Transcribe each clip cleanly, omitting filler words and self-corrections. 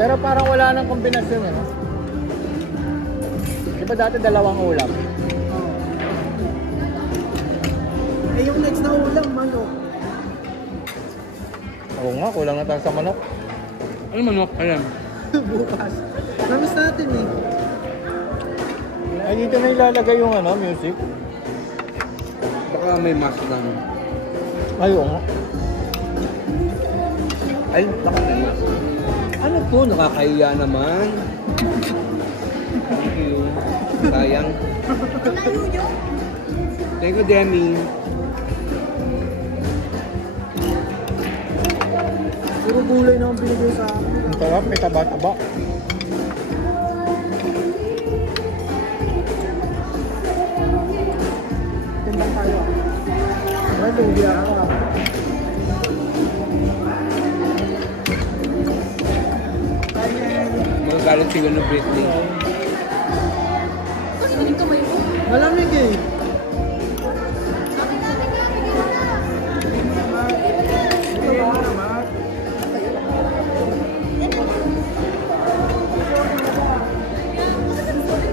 Pero parang wala nang kombinasyon, ano? Di ba dati dalawang ulam? Eh, yung next na ulam, manok. Oo nga, kulang na tayo sa manok. Ano manok? Alam. Bukas. Promise natin eh. Ay, dito na ilalagay yung ano, music. Baka may mask lang. Ay, oo nga. Ay, baka may mask. Ano to? Nakakahiya naman. Thank you. Sayang. Layo nyo? Thank you, Demi. Puro gulay na ang binigay sa akin. Ang sarap, may taba-taba. Timbang tayo. Ay, hindi ako. Magagalit sila ng Britney. Kasi yung kamay mo. Malamig eh.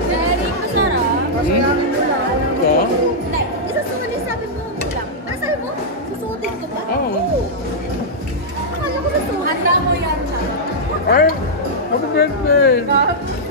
Very masarap. Masalangin mo lang. Ito? Hindi, isasuot din sabi mo lang. Ano sabi mo? Susuotin ko ba? Oo. Akala ko nasuot. Handa mo yan siya. Ay! Happy birthday! Happy